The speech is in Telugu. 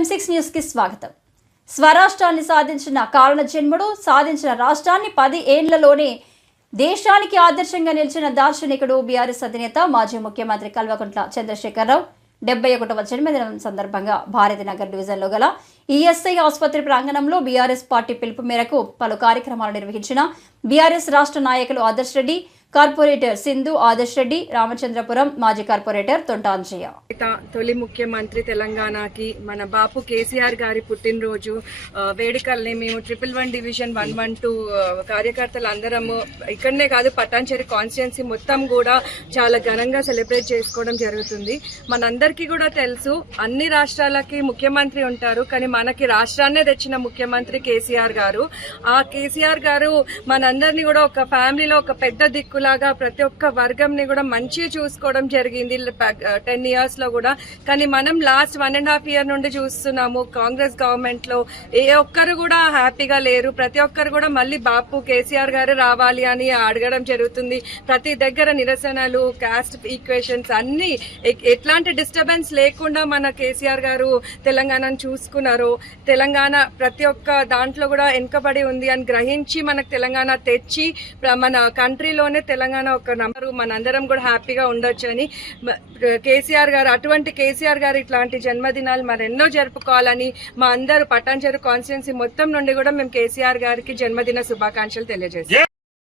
M6 న్యూస్ కి స్వాగతం. స్వరాష్ట్రాన్ని సాధించిన కారణ జన్ముడు, సాధించిన రాష్ట్రాన్ని 10 ఏళ్లలోనే దేశానికి ఆదర్శంగా నిలిచిన దార్శనికుడు బీఆర్ఎస్ అధినేత మాజీ ముఖ్యమంత్రి కల్వకుంట్ల చంద్రశేఖరరావు 71వ జన్మదినం సందర్భంగా భారతీనగర్ డివిజన్లో గల ఈఎస్ఐ ఆసుపత్రి ప్రాంగణంలో బీఆర్ఎస్ పార్టీ పిలుపు మేరకు పలు కార్యక్రమాలు నిర్వహించిన బీఆర్ఎస్ రాష్ట్ర నాయకులు ఆదర్శ్ రెడ్డి, కార్పొరేటర్ సింధు ఆదర్శ్ రెడ్డి, రామచంద్రపురం మాజీ కార్పొరేటర్ తొంట అంజయ్య. తొలి ముఖ్యమంత్రి తెలంగాణకి మన బాపు కేసీఆర్ గారి పుట్టినరోజు వేడుకల్ని మేము 111 డివిజన్ 112 కార్యకర్తలు అందరము ఇక్కడనే కాదు పటాన్చెరు కాన్స్టిట్యున్సీ మొత్తం కూడా చాలా ఘనంగా సెలబ్రేట్ చేసుకోవడం జరుగుతుంది. మనందరికీ కూడా తెలుసు అన్ని రాష్ట్రాలకి ముఖ్యమంత్రి ఉంటారు, కానీ మనకి రాష్ట్రాన్నే తెచ్చిన ముఖ్యమంత్రి కేసీఆర్ గారు. ఆ కేసీఆర్ గారు మనందరినీ కూడా ఒక ఫ్యామిలీలో ఒక పెద్ద దిక్కు లాగా ప్రతి ఒక్క వర్గంని కూడా మంచిగా చూసుకోవడం జరిగింది 10 ఇయర్స్ లో కూడా. కానీ మనం లాస్ట్ 1.5 year నుండి చూస్తున్నాము కాంగ్రెస్ గవర్నమెంట్ లో ఏ ఒక్కరు కూడా హ్యాపీగా లేరు. ప్రతి ఒక్కరు కూడా మళ్ళీ బాపు కేసీఆర్ గారు రావాలి అని అడగడం జరుగుతుంది. ప్రతి దగ్గర నిరసనలు, కాస్ట్ ఈక్వేషన్స్ అన్ని ఎట్లాంటి డిస్టర్బెన్స్ లేకుండా మన కేసీఆర్ గారు తెలంగాణను చూసుకున్నారు. తెలంగాణ ప్రతి ఒక్క దాంట్లో కూడా వెనుకబడి ఉంది అని గ్రహించి మనకు తెలంగాణ తెచ్చి మన కంట్రీలోనే తెలంగాణ ఒక నంబరు మనందరం కూడా హ్యాపీగా ఉండొచ్చు అని కేసీఆర్ గారు, అటువంటి కేసీఆర్ గారు ఇట్లాంటి జన్మదినాలు మరెన్నో జరుపుకోవాలని మా అందరూ పటాన్చెరు కాన్స్టిట్యున్సీ మొత్తం నుండి కూడా మేము కేసీఆర్ గారికి జన్మదిన శుభాకాంక్షలు తెలియజేస్తాం.